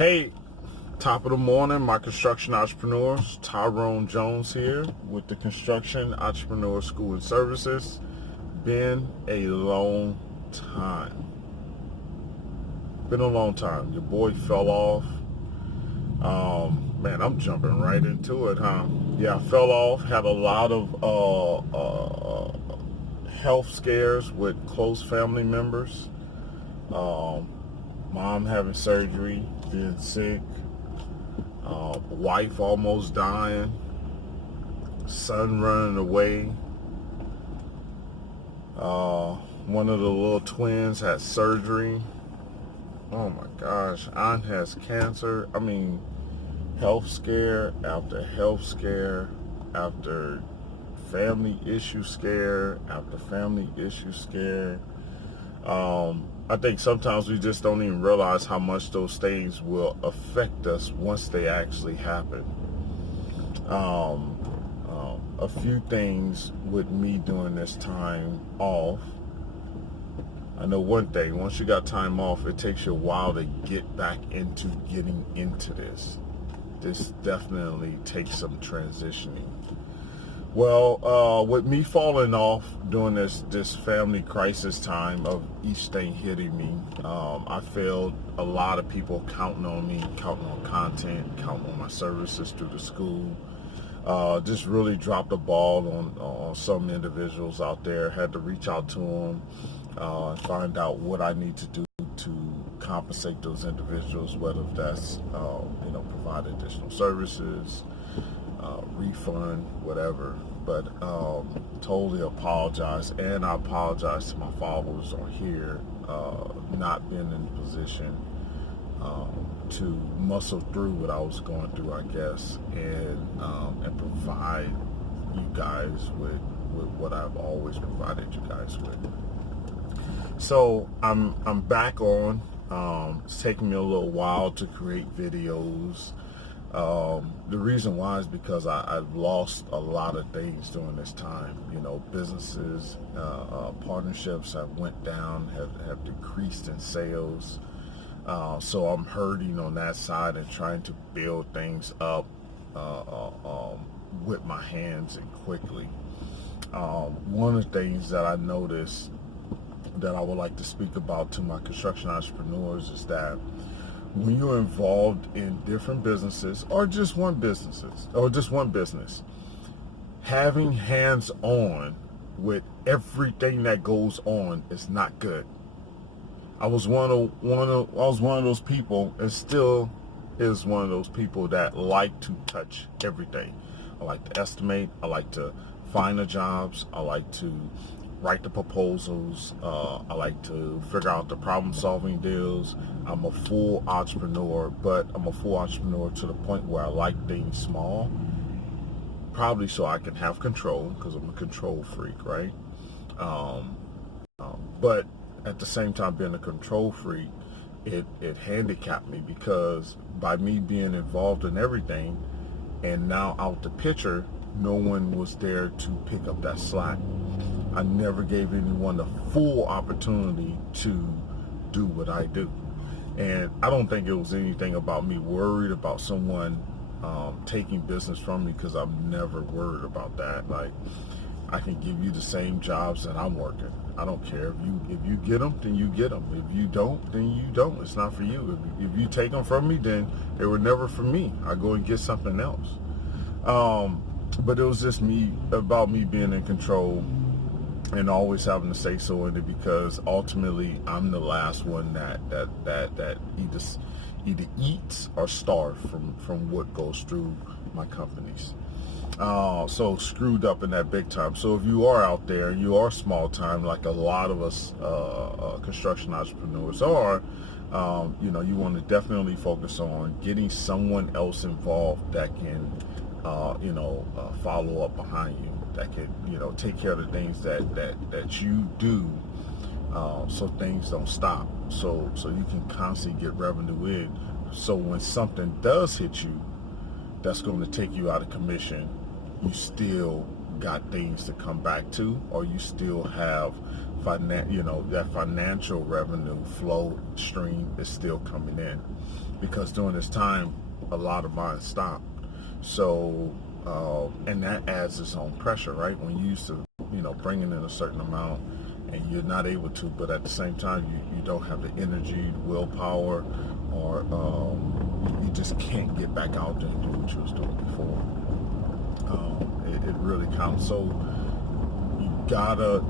Hey, top of the morning, my construction entrepreneurs. Tyrone Jones here with the Construction Entrepreneur School and Services. Been a long time. Been a long time. Your boy fell off. Man, I'm jumping right into it, huh? Yeah, I fell off. Had a lot of health scares with close family members. Mom having surgery, being sick. Wife almost dying, son running away. One of the little twins had surgery. Oh my gosh, aunt has cancer. I mean, health scare after health scare after family issue scare after family issue scare. I think sometimes we just don't even realize how much those things will affect us once they actually happen. A few things with me doing this time off. I know one thing, once you got time off, it takes you a while to get back into getting into this. This definitely takes some transitioning. Well, with me falling off during this family crisis time of each thing hitting me, I failed a lot of people counting on me, counting on content, counting on my services through the school. Just really dropped the ball on some individuals out there. Had to reach out to them and find out what I need to do to compensate those individuals, whether that's provide additional services, refund, whatever. But totally apologize, and I apologize to my followers on here, not being in a position to muscle through what I was going through, I guess, and provide you guys with what I've always provided you guys with. So I'm back on. It's taking me a little while to create videos. The reason why is because I've lost a lot of things during this time. Businesses, partnerships have went down, have decreased in sales. So I'm hurting on that side and trying to build things up with my hands and quickly. One of the things that I noticed that I would like to speak about to my construction entrepreneurs is that when you're involved in different businesses or just one business, having hands-on with everything that goes on is not good. I was one of those people, and still is one of those people that like to touch everything. I like to estimate. I like to find the jobs. I like to write the proposals. I like to figure out the problem-solving deals. I'm a full entrepreneur, but I'm a full entrepreneur to the point where I like things small, probably so I can have control, because I'm a control freak, right? But at the same time, being a control freak, it handicapped me, because by me being involved in everything and now out the picture, no one was there to pick up that slack. I never gave anyone the full opportunity to do what I do. And I don't think it was anything about me worried about someone taking business from me, because I'm never worried about that. Like, I can give you the same jobs that I'm working. I don't care. If you get them, then you get them. If you don't, then you don't. It's not for you. If you take them from me, then they were never for me. I go and get something else. But it was just about me being in control and always having to say so in it, because ultimately I'm the last one that either eats or starves from what goes through my companies. So screwed up in that big time. So if you are out there and you are small time, like a lot of us construction entrepreneurs are, you want to definitely focus on getting someone else involved that can follow up behind you, that can take care of the things that you do, so things don't stop, so you can constantly get revenue in, so when something does hit you that's going to take you out of commission, you still got things to come back to, or you still have that financial revenue flow stream is still coming in. because during this time, a lot of mine stopped. So, and that adds its own pressure, right? When you used to, bringing in a certain amount and you're not able to, but at the same time, you don't have the energy, the willpower, or you just can't get back out there and do what you was doing before. It really counts. So you gotta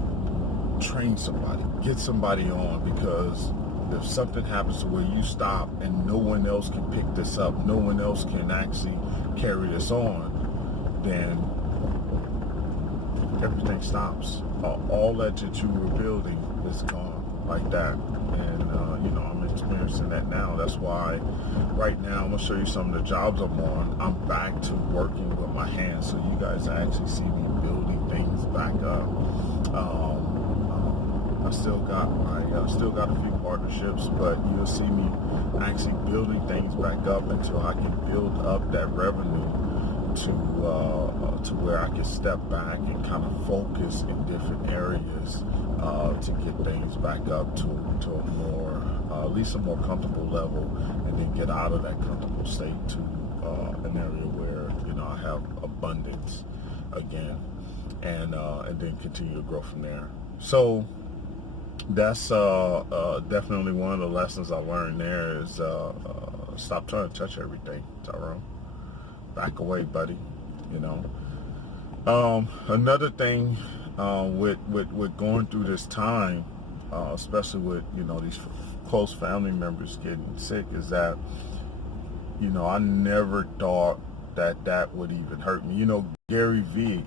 train somebody, get somebody on, because if something happens to where you stop and no one else can pick this up, no one else can actually carry this on, then everything stops. All that you were building is gone like that. And I'm experiencing that now. That's why right now I'm gonna show you some of the jobs I'm on. I'm back to working with my hands, so you guys actually see me building things back up. I still got a few partnerships, but you'll see me actually building things back up until I can build up that revenue to where I can step back and kind of focus in different areas to get things back up to a more, at least a more comfortable level, and then get out of that comfortable state to an area where I have abundance again, and then continue to grow from there. So that's definitely one of the lessons I learned there is stop trying to touch everything, Tyrone. Back away, buddy. Another thing with going through this time, especially with these close family members getting sick, is that I never thought that would even hurt me. Gary V,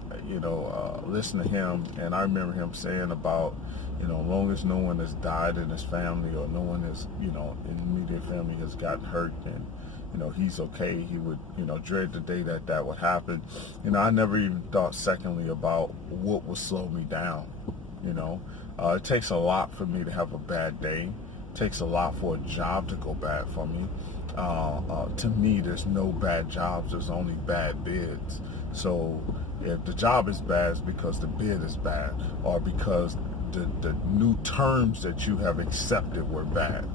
listen to him, and I remember him saying about, as long as no one has died in his family, or no one is, in the immediate family has gotten hurt, and he's okay. He would, dread the day that would happen. I never even thought secondly about what would slow me down. It takes a lot for me to have a bad day. It takes a lot for a job to go bad for me. To me, there's no bad jobs. There's only bad bids. So if the job is bad, it's because the bid is bad, or because the new terms that you have accepted were bad.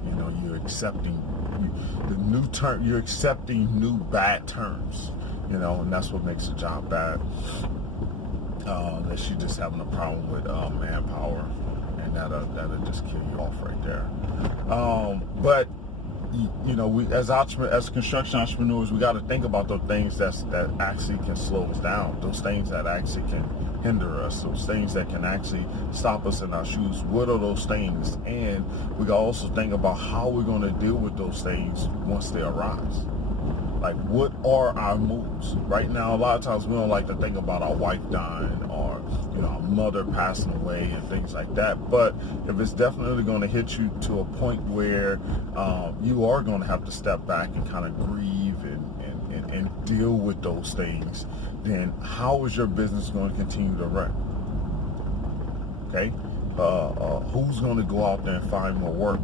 You're accepting you're accepting new bad terms, and that's what makes the job bad. Unless you're just having a problem with manpower, and that'll just kill you off right there. But we as construction entrepreneurs, we got to think about those things that actually can slow us down, those things that actually can hinder us, those things that can actually stop us in our shoes. What are those things? And we got to also think about how we're going to deal with those things once they arise. Like, what are our moves? Right now, a lot of times we don't like to think about our wife dying, or our mother passing away and things like that. But if it's definitely going to hit you to a point where you are going to have to step back and kind of grieve and deal with those things, then how is your business going to continue to run? Okay, who's going to go out there and find more work?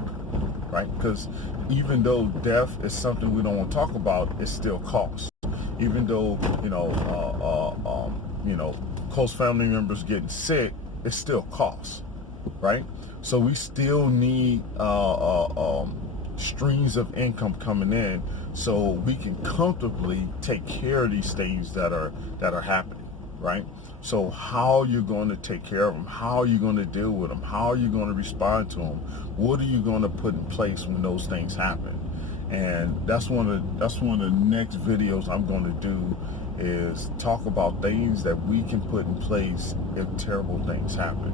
Right? Because even though death is something we don't want to talk about, it still costs. Even though close family members getting sick, it still costs, right? So we still need streams of income coming in, so we can comfortably take care of these things that are happening, right? So how are you going to take care of them? How are you going to deal with them? How are you going to respond to them? What are you going to put in place when those things happen? And that's one of the next videos I'm going to do, is talk about things that we can put in place if terrible things happen.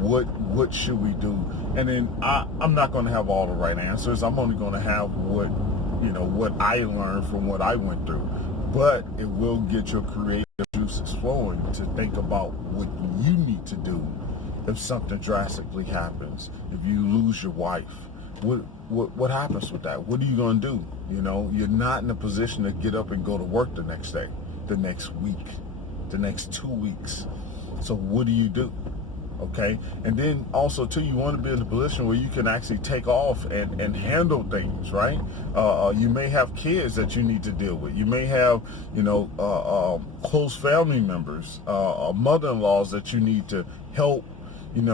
What should we do? And then I'm not going to have all the right answers. I'm only going to have what I learned from what I went through. But it will get your creative juices flowing to think about what you need to do if something drastically happens. If you lose your wife, what happens with that? What are you going to do? You're not in a position to get up and go to work the next day, the next week, the next 2 weeks. So what do you do? Okay, and then also too, you want to be in a position where you can actually take off and handle things, right? You may have kids that you need to deal with. You may have, close family members, mother-in-laws that you need to help,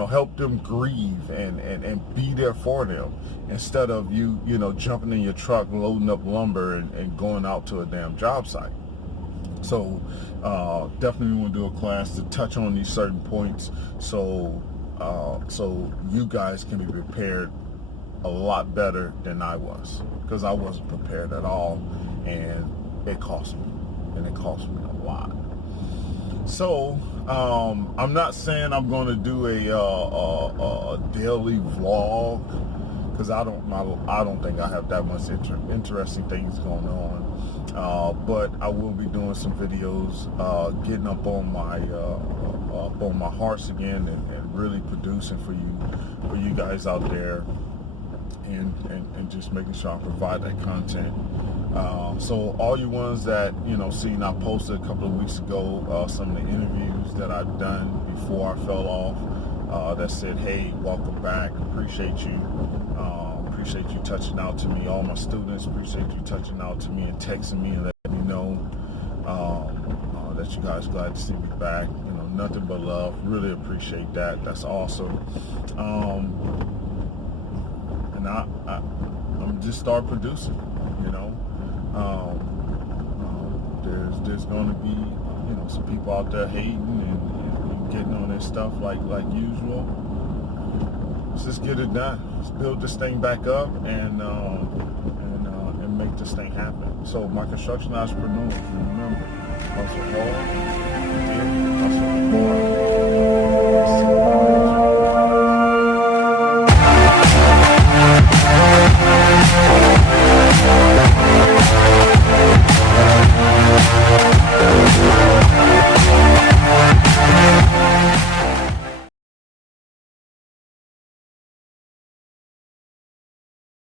help them grieve and be there for them, instead of you jumping in your truck, loading up lumber and going out to a damn job site. So definitely want to do a class to touch on these certain points, so you guys can be prepared a lot better than I was, because I wasn't prepared at all, and it cost me a lot. So I'm not saying I'm going to do a daily vlog, because I don't think I have that much interesting things going on. But I will be doing some videos, getting up on my horse again, and really producing for you guys out there, and just making sure I provide that content. So all you ones that seen, I posted a couple of weeks ago some of the interviews that I've done before I fell off, that said, hey, welcome back, appreciate you touching out to me. All my students, appreciate you touching out to me and texting me and letting me know that you guys glad to see me back. Nothing but love. Really appreciate that. That's awesome. And I'm just start producing. There's going to be some people out there hating and getting on their stuff like usual. Let's just get it done. Let's build this thing back up and make this thing happen. So my construction entrepreneurs, remember, hustle hard, hustle hard.